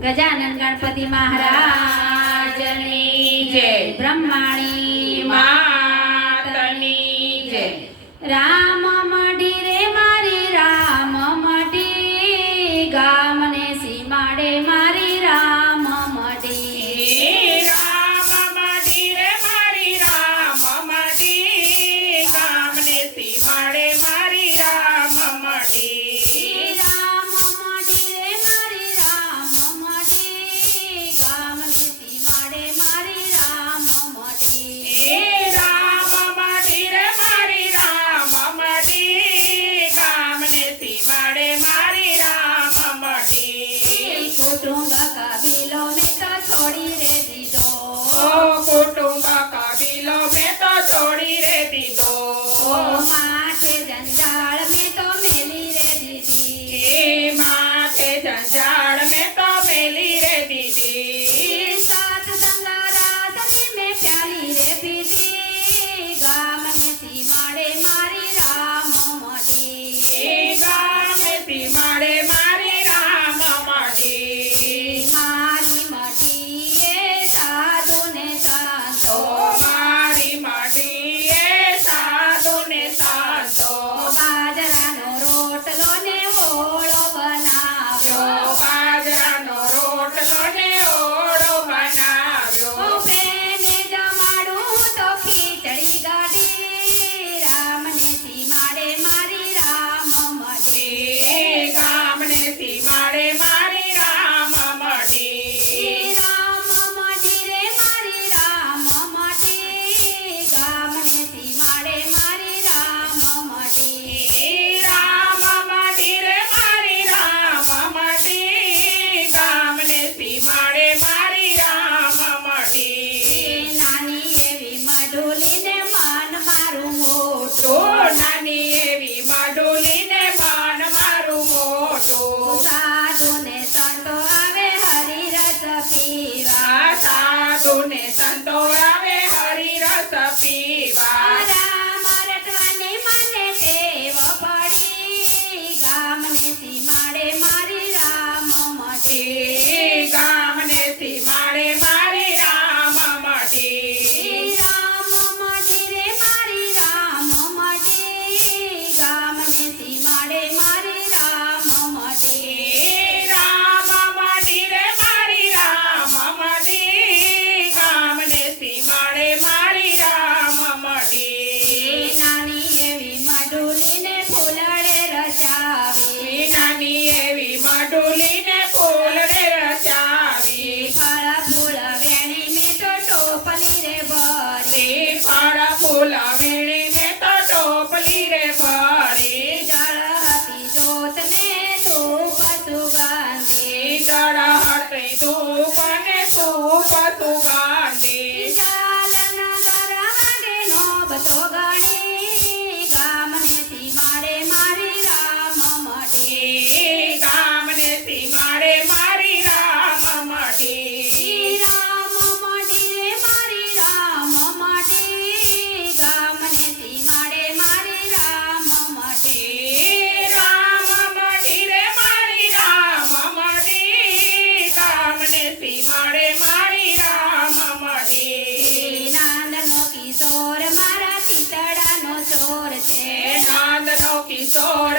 ગજાનન ગણપતિ મહારાજની જય, બ્રહ્માણી માતની જય। રામ મઢી રે મારી રામ મઢી, ગામને સીમાડે મારી રામ મઢી। રામ મઢી રે મારી રામ મઢી, ગામને સીમાડે મારી રામ મઢી। कुटुंब कबीलों में तो छोड़ी रे दीदो, कुटुंब कबीलों में तो छोड़ी रे दीदो। माथे जंजाल में तो मेली रे दीदी, माथे जंजाल में तो मेली रे दीदी। सात गंगा राधनी में प्याली रे पीती, गामने सीमाड़े मारी राम मढ़ी, गामने सीमाड़े मारी राम मढ़ी। मारी मढ़ी ये साधु ने संतो, मारी मढ़ी ये साधु ने संतो। बाजरानो रोटलो ने ओळो बनाव्यो, बाजरानो रोटलो ने ओळो बनाव्यो। प्रेमे जमाडू तो खीचड़ी गाड़ी, रामने सीमाड़े मारी राम मढ़ी, गामने सीमाड़े मारी राम मढ़ी। राम मढ़ी रे मारी राम मढ़ी, गामने सीमाड़े मारी राम मढ़ी। राम मढ़ी रे मारी राम मढ़ी, गामने सीमाड़े मारी राम मढ़ी। नानी एवी मढोली ने मान मारू मोटो, नानी एवी मढोली ने मान मारू मोटो। साधु ने संतो आवे हरि रस पीवा, साधु ने संतो आवे हरि रस पीवा। राम रटवानी मने टेव पड़ी, गामने सीमाड़े मारी राम मढ़ी, गामने सीमाड़े मारी राम मढ़ी। राम मढ़ी रे मारी राम मढ़ी, गामने सीमाड़े मारी राम मढ़ी, राम मढ़ी रे मारी राम मढ़ी, गामने सीमाड़े मारी राम मढ़ी। नानी एवी मढोली ने फूलड़े रचावी, नानी एवी मढोली ने फूल रे रचावी। फल फूल वेणी में तो टोपली रे भरी, फल फूल वीणी में तो टोपली रे भरी। जळहती जोत ने धूप सुगंधी, जळहती धूप ने धूप सुगंधी। चाल नगर वागे नोबतो गणी, गामने सीमाड़े मारी राम मढ़ी, गामने सीमाड़े मारी राम मढ़ी। राम मढ़ी रे मारी राम मढ़ी, गामने सीमाड़े मारी राम मढ़ी, राम मढ़ी रे मारी राम मढ़ी, गामने सीमाड़े मारी राम मढ़ी। नांदनो किशोर मारा चितड़ानो चोर छे, नांदनो किशोर